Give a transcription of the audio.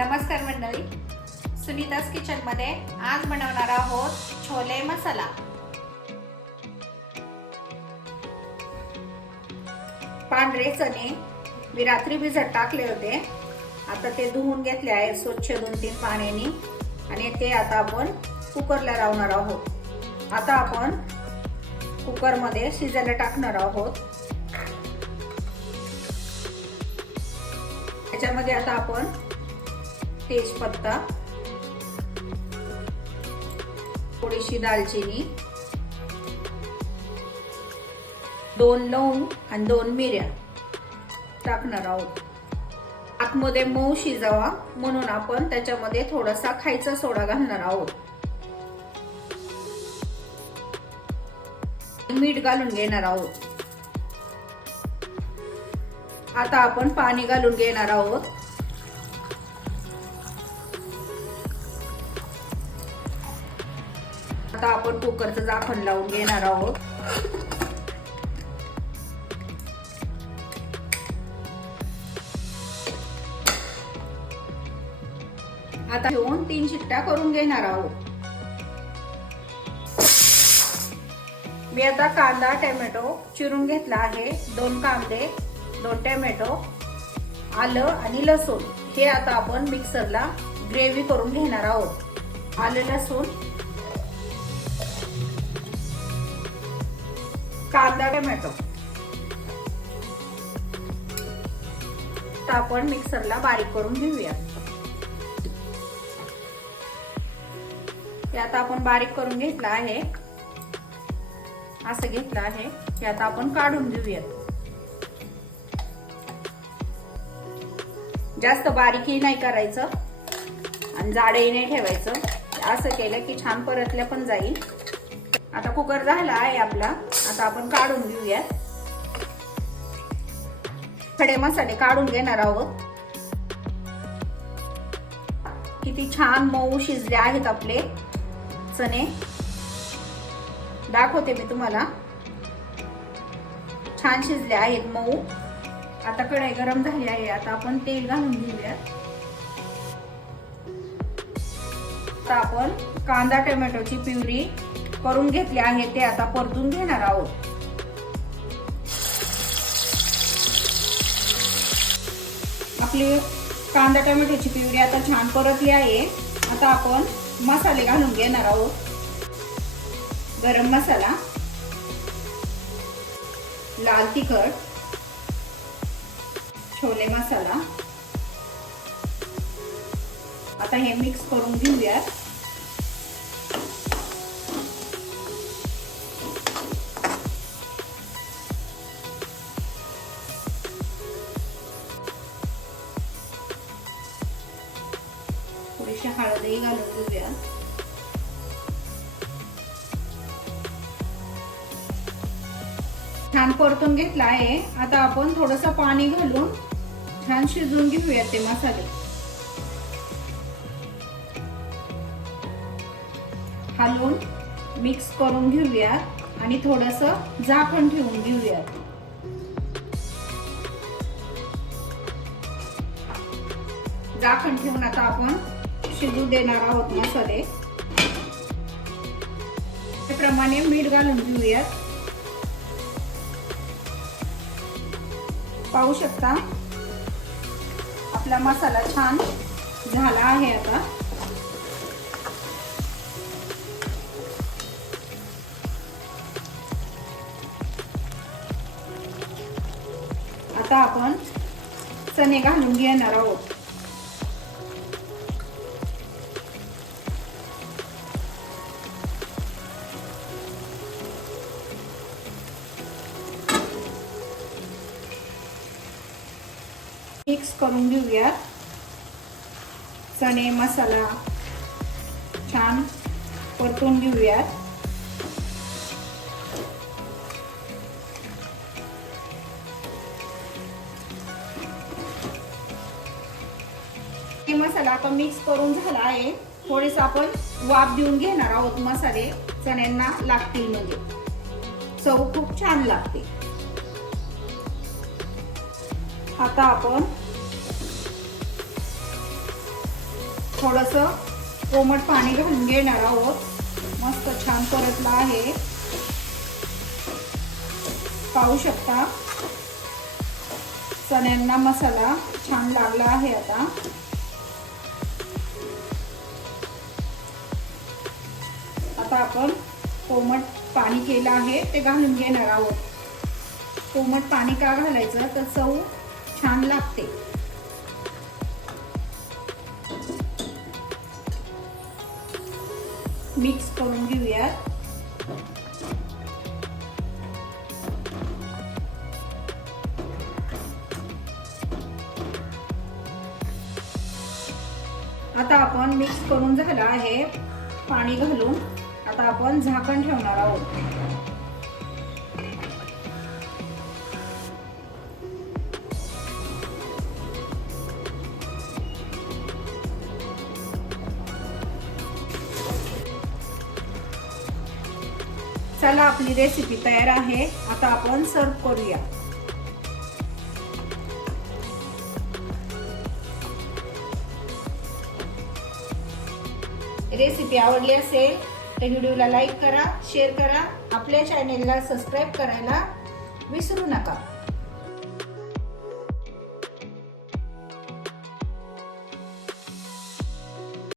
नमस्कार मंडळी, सुनीताज किचन मध्ये आज बनवणार आहोत छोले मसाला। पांढरे चणे मी रात्री भिजत टाकले होते, आता ते धुवून घेतले आहे स्वच्छ 2-3 पाण्याने आणि ते आता आपण कुकरला लावणार आहोत। आता आपण कुकर मध्ये शिजायला टाकणार आहोत। त्याच्यामध्ये आता आपण तेजपत्ता, थोडीशी दालचिनी, 2 लवंग आणि 2 मिऱ्या टाकणार आहोत। आतमध्ये मऊ शिजावा म्हणून आपण त्याच्यामध्ये थोडासा खायचा सोडा घालणार आहोत। मीठ घालून घेणार आहोत। आता आपण पाणी घालून घेणार आहोत। आता आपण कुकरचं झाकण लावून घेणार आहोत। आता घेऊन 3 शिट्ट्या करून घेणार आहोत। मी आता कांदा टोमॅटो चिरून घेतला आहे, 2 कांदे, 2 टोमॅटो, आलं आणि लसूण हे आता आपण मिक्सरला ग्रेव्ही करून घेणार आहोत। आलं लसूण, कांदा टोमॅटो आपण मिक्सरला बारीक करून घेऊया। हे आता आपण बारीक करून घेतला आहे, असं घेतलं आहे। हे आता आपण काढून घेऊया। जास्त बारीकही नाही करायचं आणि जाडही नाही ठेवायचं। असं केलं की छान परतल्या पण जाईल। आता कुकर झाला आहे आपला, आता आपण काढून घेऊया। खडे मसाले काढून घेणार आहोत। किती छान मऊ शिजले आहेत आपले चणे, दाखवते मी तुम्हाला। छान शिजले आहेत मऊ। आता कढई गरम झाली आहे, आता आपण तेल घालून घेऊया। आता आपण कांदा टोमॅटोची प्युरी करून घेतली आहे, ते आता परतून घेणार आहोत। आपली कांदा टोमॅटोची प्युरी आता छान परतली आहे। आता आपण मसाले घालून घेणार आहोत। गरम मसाला, लाल तिखट, छोले मसाला। आता हे मिक्स करून घेऊया। थोडीशी हळदही घालून घेऊया। छान परतून घेतला आहे। आता आपण थोडंसं पाणी घालून छान शिजवून घेऊया ते मसाले। हलवून मिक्स करून घेऊया आणि थोडंसं झाकण ठेवून घेऊया। झाकण ठेवून आता आपण शिजू देणार आहोत मसाले। त्याप्रमाणे मीठ घालून घेऊया। पाहू शकता आपला मसाला छान झाला आहे। आता आपण चणे घालून घेणार आहोत। मिक्स करून घेऊया। चणे मसाला छान परतून घेऊया। हे मसाला आपण मिक्स करून झाला आहे। थोडेस आपण वाफ देऊन घेणार आहोत, मसाले चण्यांना लागतील म्हणजे चव खूप छान लागते। आता आपण थोडंसं कोमट पाणी घालून घेणार आहोत. मस्त छान परतलं आहे, पाहू शकता चण्यांना मसाला छान लागला आहे. आता आपण कोमट पाणी केलं आहे ते घालून घेणार आहोत. कोमट पाणी का घालायचं तर चव छान लागते. मिक्स करून घेऊयात. आता आपण मिक्स करून झालं आहे पाणी घालून. आता आपण झाकण ठेवणार आहोत. चला आपली रेसिपी तयार आहे. आता आपण सर्व करूया. रेसिपी आवडली असेल तर व्हिडिओला लाईक करा, शेअर करा, आपल्या चॅनेलला सबस्क्राईब करायला विसरू नका.